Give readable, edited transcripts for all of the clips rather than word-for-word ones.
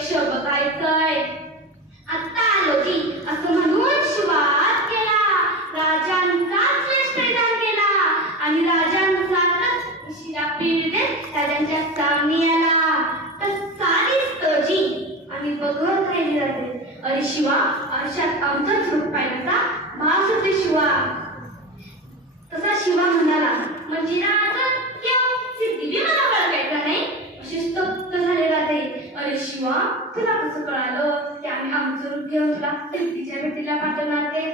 प्रत्यक्ष बघायचंय. आता आलो जी असं म्हणून शिवात केला. राजांचाच वेश परिधान केला आणि राजांचाच शिरा पीठ देत राजांच्या सामने आला. तर सारीच तजी आणि बघत राहिली राहते. अरे शिवा, आरशात आमचंच रूप पाहिल्याचा भास होते शिवा. तसा शिवा म्हणाला, म्हणजे राजा सिद्धी मला ओळखायचा नाही, अशी स्तब्ध झाले राहते. अरे शिवा, तुला कसं कळालं की आम्ही आमचं रूप घेऊन तुला सिद्धीच्या भेटीला पाठवणार ते?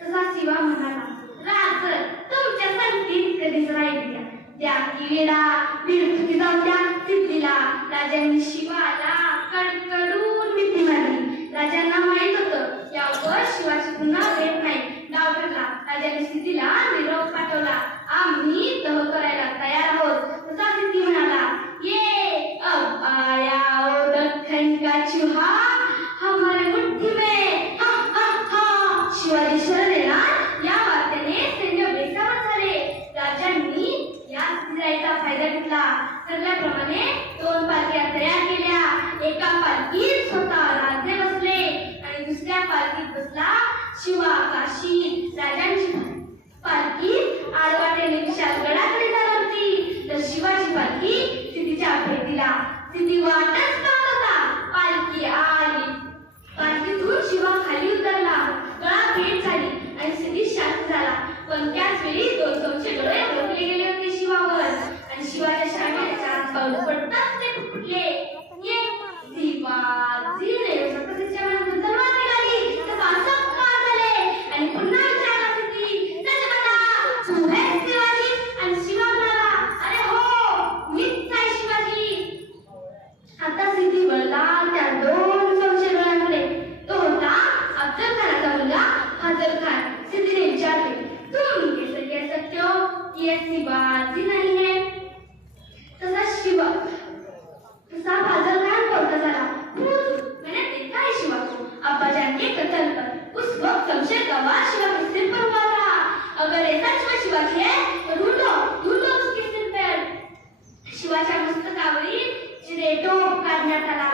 तसा शिवा म्हणाला, राज तुमच्या संगतीत कधीच राहिली द्या की वेडा विरचुकी जाऊन द्या सिद्धीला. राजांनी शिवाला कडकडून मिठी मारली. राजांना माहित होतं यावर शिवाची पुन्हा भेट नाही. डाव ठरला. राजांनी सिद्धीला निरोप पाठवला, आम्ही तह करायला तयार आहोत. तसा सिद्धी म्हणाला, ये अब आया ओ दख्खन का चूहा हमारे मुट्ठी में, हा हा हा. शिवाजी शरणेला या वार्तेने सैन्य बेसावत झाले. राजांनी या स्थितीचा फायदा घेतला. ठरल्याप्रमाणे 2 पालख्या तयार केल्या. एका पालखीत स्वतः राजे बसले आणि दुसऱ्या पालखीत बसला शिवा काशी. राजांची पालखी आडवाटेने विशाळगडाकडे जात होती, तर शिवाची पालखी सिद्धीच्या भेटीला. सिद्धी वाटच पाहत होता. पालखी आली. पालखीतून शिवा खाली उतरला. गळा भेट झाली आणि सिद्धी शांत झाला. पण त्याच वेळी 2 चमचे डोळे रोखले गेले होते शिवावर आणि शिवाच्या शाळेच्या पाऊल पडताच ते फुटले. ये शिवाजी रे तिच्या मनात तलवार निघाली. तर पासक पार झाले आणि पुन्हा विचारला सिद्धी, तू आहेस शिवाजी? आणि शिवा म्हणाला, अरे हो, मीच आहे शिवाजी. आता सिद्धी वळला त्या 2 चमचे डोळ्यांकडे. तो होता अफजल खानाचा मुलगा फाजल खान. सिद्धीने विचारले, तुम कैसे कह सकते हो कि ये शिवाजी नहीं है? तसा फाजल खान बोलता झाला, मैंने देखा है शिवा को अब्बाजान के कत्ल पर. उस वक्त शमशेर का वार शिवा के सिर पर हुआ था. अगर ये सच में शिवाजी है तो ढूंढो उसके सिर पर. शिवाच्या मस्तकावरील चिरेटोप काढण्यात आला.